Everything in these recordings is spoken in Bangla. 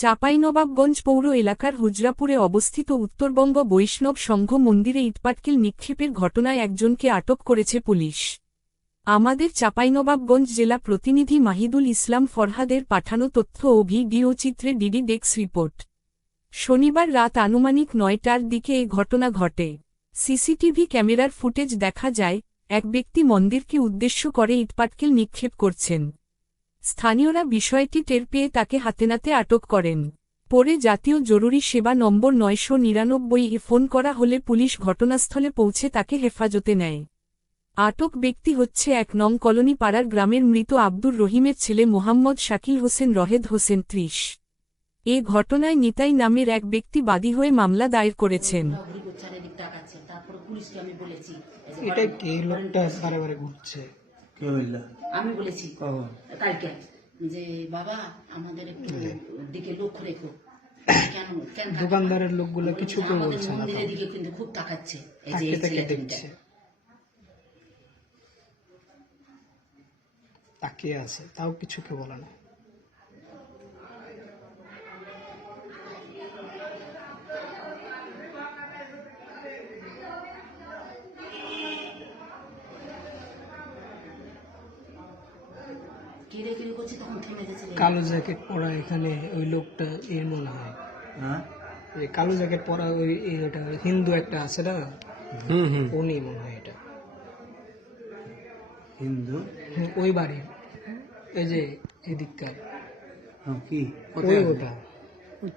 চাঁপাইনবাবগঞ্জ পৌর এলাকার হুজরাপুরে অবস্থিত উত্তরবঙ্গ বৈষ্ণব সংঘ মন্দিরে ইটপাটকেল নিক্ষেপের ঘটনায় একজনকে আটক করেছে পুলিশ। আমাদের চাঁপাইনবাবগঞ্জ জেলা প্রতিনিধি মাহিদুল ইসলাম ফরহাদের পাঠানো তথ্য ও ভিডিও চিত্রে ডিডি ডেস্ক রিপোর্ট। শনিবার রাত আনুমানিক ৯টার দিকে এই ঘটনা ঘটে। সিসিটিভি ক্যামেরার ফুটেজ দেখা যায়, এক ব্যক্তি মন্দিরকে উদ্দেশ্য করে ইটপাটকেল নিক্ষেপ করছেন। স্থানীয়রা বিষয়টি টের পেয়ে তাকে হাতেনাতে আটক করেন। পরে জাতীয় জরুরি সেবা নম্বর ৯৯৯-এ ফোন করা হলে পুলিশ ঘটনাস্থলে পৌঁছে তাকে হেফাজতে নেয়। আটক ব্যক্তি হচ্ছে ১ নং কলোনি পাড়ার গ্রামের মৃত আব্দুর রহিমের ছেলে মোহাম্মদ শাকিল হোসেন রহেদ হোসেন ৩০। এ ঘটনায় নিতাই নামের এক ব্যক্তি বাদী হয়ে মামলা দায়ের করেছেন। এটা কি লোকটা বারে ঘুরছে? আমি বলেছি কালকে যে বাবা আমাদের একটু দিকে লক্ষ্য রেখো। কেন কেন দোকানদারের লোকগুলো কিছু তো বলছে না, মন্দিরের দিকে কিন্তু খুব তাকাচ্ছে। এই যে দেখছে, তাকিয়ে আছে, তাও কিছু কে বলে না। কালো জ্যাকেট পরা এখানে ওই লোকটা এর মনে হয়, কালো জ্যাকেট পরা ওই হিন্দু একটা আছে না, উনি মনে হয়। এটা হিন্দু ওই বাড়ি, এই যে এদিককার কি ওটা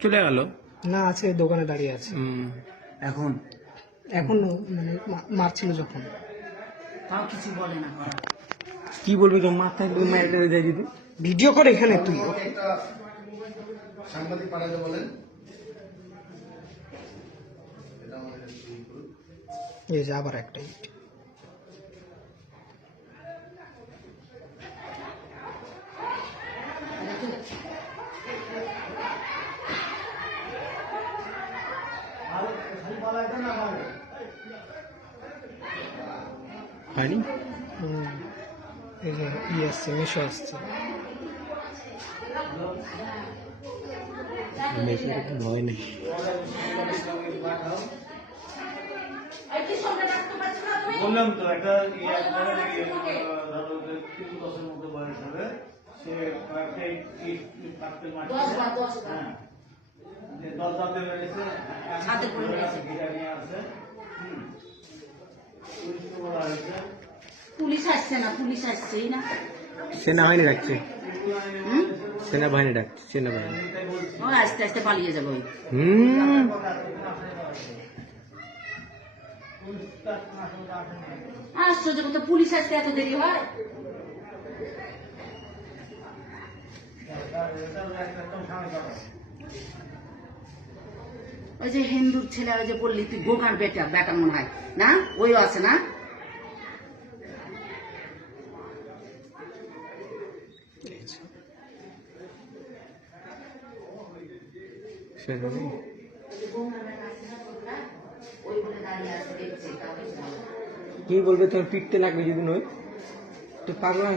চলে গেল না, আছে দোকানে দাঁড়িয়ে আছে এখনো, মানে মারছিল যখন। তাও কিছু বলে না। কি বলবি তো মাথায় মেরে দেয় যদি ভিডিও করে এখানে তুই সাংবাদিক পাঠাতে বলেন। এই যে আবার একটা ইট। হয়নি, এই যে ইয়ে আসছে, মেশো আসছে। ভয় নেই। বললাম তো একটা ধরো 3 বছরের মতো বয়স হবে, সে পুলিশ আসছে না, পুলিশ আসছেই না। সেনাবাহিনী ডাকছে, সেনাবাহিনী ডাকছে, সেনাবাহিনী আস্তে আস্তে পালিয়ে যাবে। আশ্চর্য কথা, পুলিশ আসতে এত দেরি হয়? ওই যে হিন্দুর ছেলে যে বললি তুই, গোগার বেটা বেটা মনে হয় না, ওইও আছে না? কি বলবে, তোর পিটতে লাগবে যদি নয় তো পাগলা।